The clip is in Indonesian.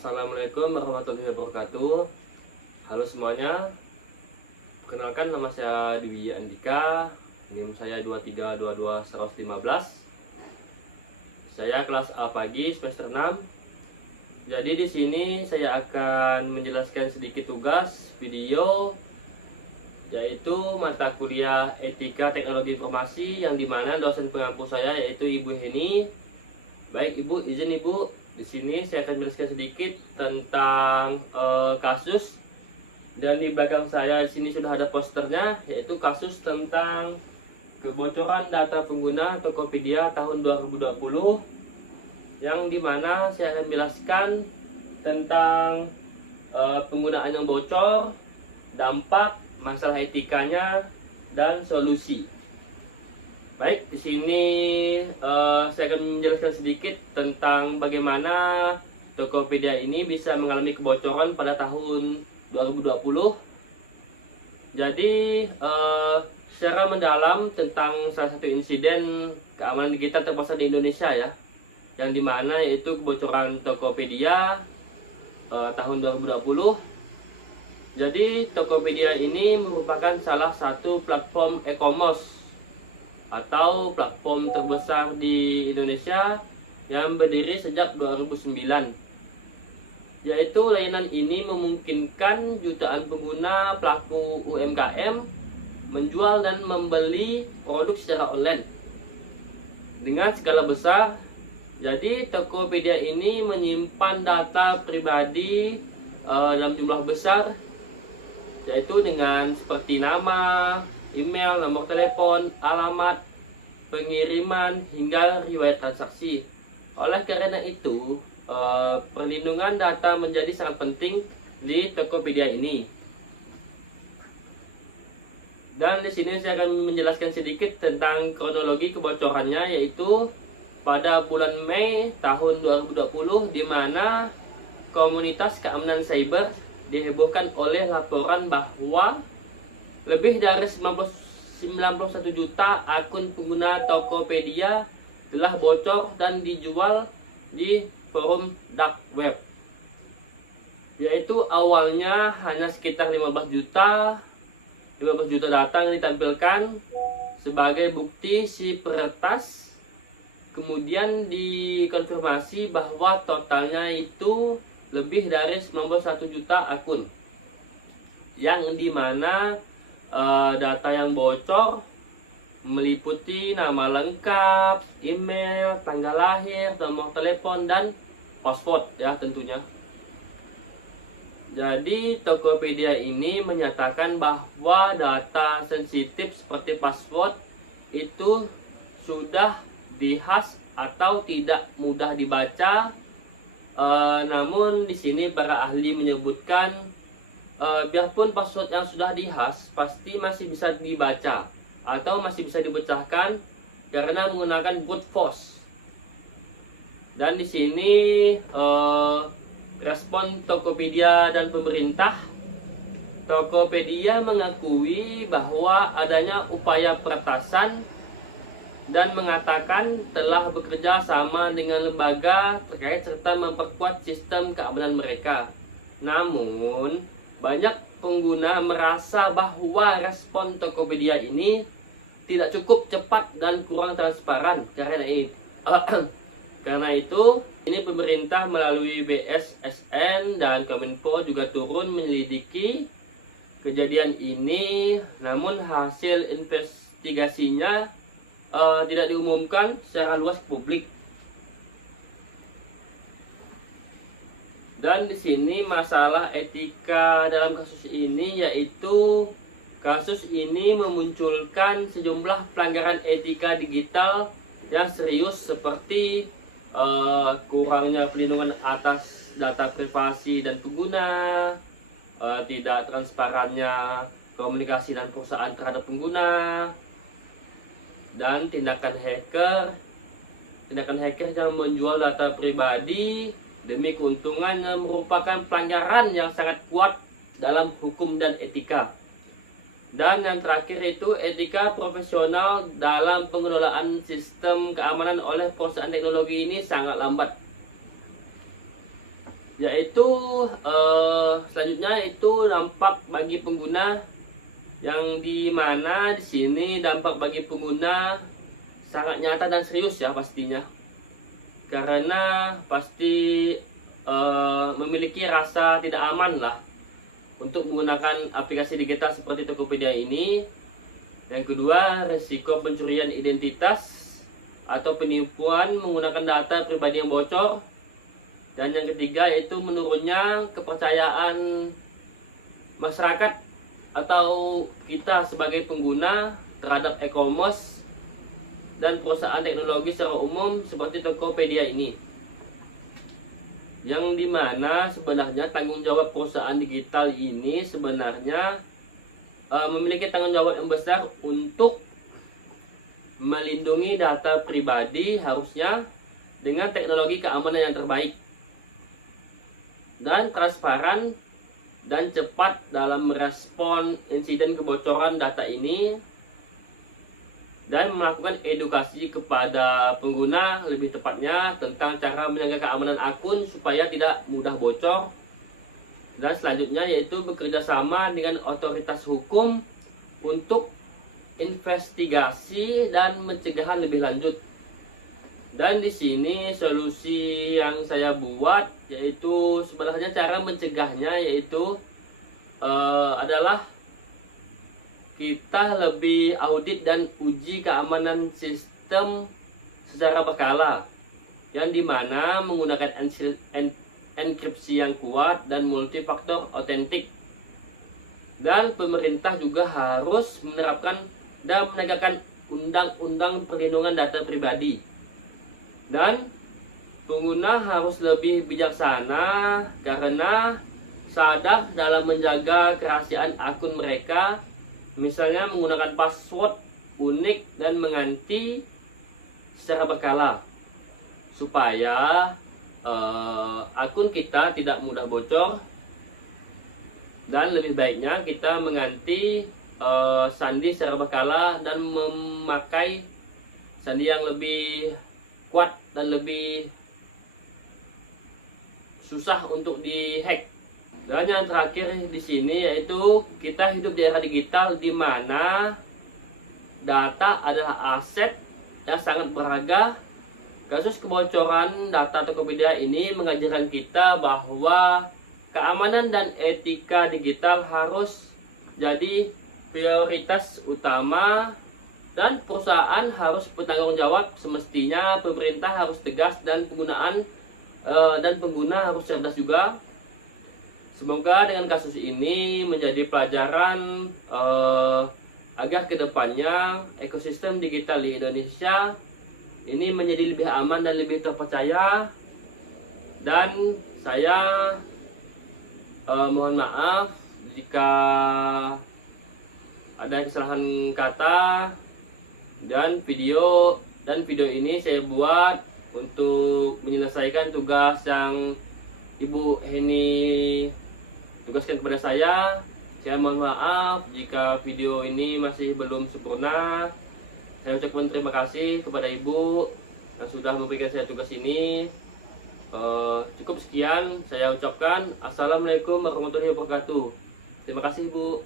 Assalamualaikum warahmatullahi wabarakatuh. Halo semuanya. Perkenalkan, nama saya Dwi Andika. NIM saya 2322115. Saya kelas A pagi semester 6. Jadi di sini saya akan menjelaskan sedikit tugas video, yaitu mata kuliah Etika Teknologi Informasi, yang dimana dosen pengampu saya yaitu Ibu Heni. Baik Ibu, izin Ibu, di sini saya akan menjelaskan sedikit tentang kasus, dan di belakang saya di sini sudah ada posternya, yaitu kasus tentang kebocoran data pengguna Tokopedia tahun 2020, yang dimana saya akan menjelaskan tentang penggunaan yang bocor, dampak, masalah etikanya, dan solusi. Baik, di sini saya akan menjelaskan sedikit tentang bagaimana Tokopedia ini bisa mengalami kebocoran pada tahun 2020. Jadi secara mendalam tentang salah satu insiden keamanan digital terbesar di Indonesia ya, yang dimana yaitu kebocoran Tokopedia tahun 2020. Jadi Tokopedia ini merupakan salah satu platform e-commerce atau platform terbesar di Indonesia yang berdiri sejak 2009. Yaitu layanan ini memungkinkan jutaan pengguna pelaku UMKM menjual dan membeli produk secara online dengan skala besar. Jadi Tokopedia ini menyimpan data pribadi dalam jumlah besar, yaitu dengan seperti nama, email, nomor telepon, alamat, pengiriman, hingga riwayat transaksi. Oleh karena itu, perlindungan data menjadi sangat penting di Tokopedia ini. Dan di sini saya akan menjelaskan sedikit tentang kronologi kebocorannya, yaitu pada bulan Mei tahun 2020, di mana komunitas keamanan cyber dihebohkan oleh laporan bahwa lebih dari 91 juta akun pengguna Tokopedia telah bocor dan dijual di forum dark web. Yaitu awalnya hanya sekitar 15 juta data yang ditampilkan sebagai bukti si peretas. Kemudian dikonfirmasi bahwa totalnya itu lebih dari 91 juta akun, yang dimana data yang bocor meliputi nama lengkap, email, tanggal lahir, nomor telepon, dan password ya tentunya. Jadi Tokopedia ini menyatakan bahwa data sensitif seperti password itu sudah dihash atau tidak mudah dibaca. Namun di sini para ahli menyebutkan biarpun password yang sudah dihash pasti masih bisa dibaca atau masih bisa dipecahkan karena menggunakan brute force. Dan di sini respon Tokopedia dan pemerintah. Tokopedia mengakui bahwa adanya upaya peretasan dan mengatakan telah bekerja sama dengan lembaga terkait serta memperkuat sistem keamanan mereka. Namun banyak pengguna merasa bahwa respon Tokopedia ini tidak cukup cepat dan kurang transparan. Karena itu, ini pemerintah melalui BSSN dan Kominfo juga turun menyelidiki kejadian ini. Namun hasil investigasinya tidak diumumkan secara luas ke publik. Dan di sini masalah etika dalam kasus ini, yaitu kasus ini memunculkan sejumlah pelanggaran etika digital yang serius seperti kurangnya perlindungan atas data privasi dan pengguna, tidak transparannya komunikasi dan perusahaan terhadap pengguna, dan tindakan hacker yang menjual data pribadi demi keuntungan yang merupakan pelanggaran yang sangat kuat dalam hukum dan etika. Dan yang terakhir itu etika profesional dalam pengelolaan sistem keamanan oleh perusahaan teknologi ini sangat lambat. yaitu selanjutnya itu dampak bagi pengguna, yang dimana di sini dampak bagi pengguna sangat nyata dan serius ya pastinya, karena pasti memiliki rasa tidak aman lah untuk menggunakan aplikasi digital seperti Tokopedia ini. Yang kedua, resiko pencurian identitas atau penipuan menggunakan data pribadi yang bocor. Dan yang ketiga yaitu menurunnya kepercayaan masyarakat atau kita sebagai pengguna terhadap e-commerce dan perusahaan teknologi secara umum seperti Tokopedia ini. Yang dimana sebenarnya tanggung jawab perusahaan digital ini sebenarnya memiliki tanggung jawab yang besar untuk melindungi data pribadi, harusnya dengan teknologi keamanan yang terbaik dan transparan dan cepat dalam merespon insiden kebocoran data ini, dan melakukan edukasi kepada pengguna lebih tepatnya tentang cara menjaga keamanan akun supaya tidak mudah bocor. Dan selanjutnya yaitu bekerja sama dengan otoritas hukum untuk investigasi dan pencegahan lebih lanjut. Dan di sini solusi yang saya buat yaitu sebenarnya cara mencegahnya yaitu adalah kita lebih audit dan uji keamanan sistem secara berkala, yang dimana menggunakan enkripsi yang kuat dan multifaktor otentik. Dan pemerintah juga harus menerapkan dan menegakkan undang-undang perlindungan data pribadi. Dan pengguna harus lebih bijaksana karena sadar dalam menjaga kerahasiaan akun mereka, misalnya menggunakan password unik dan mengganti secara berkala supaya akun kita tidak mudah bocor. Dan lebih baiknya kita mengganti sandi secara berkala dan memakai sandi yang lebih kuat dan lebih susah untuk dihack. Dan yang terakhir di sini yaitu kita hidup di era digital di mana data adalah aset yang sangat berharga. Kasus kebocoran data Tokopedia ini mengajarkan kita bahwa keamanan dan etika digital harus jadi prioritas utama, dan perusahaan harus bertanggung jawab. Semestinya pemerintah harus tegas dan pengguna harus cerdas juga. Semoga dengan kasus ini menjadi pelajaran agar kedepannya ekosistem digital di Indonesia ini menjadi lebih aman dan lebih terpercaya. Dan saya mohon maaf jika ada kesalahan kata, dan video ini saya buat untuk menyelesaikan tugas yang Ibu Heni tugaskan kepada saya. Saya mohon maaf jika video ini masih belum sempurna. Saya ucapkan terima kasih kepada Ibu yang sudah memberikan saya tugas ini. Cukup sekian saya ucapkan. Assalamualaikum warahmatullahi wabarakatuh. Terima kasih, Bu.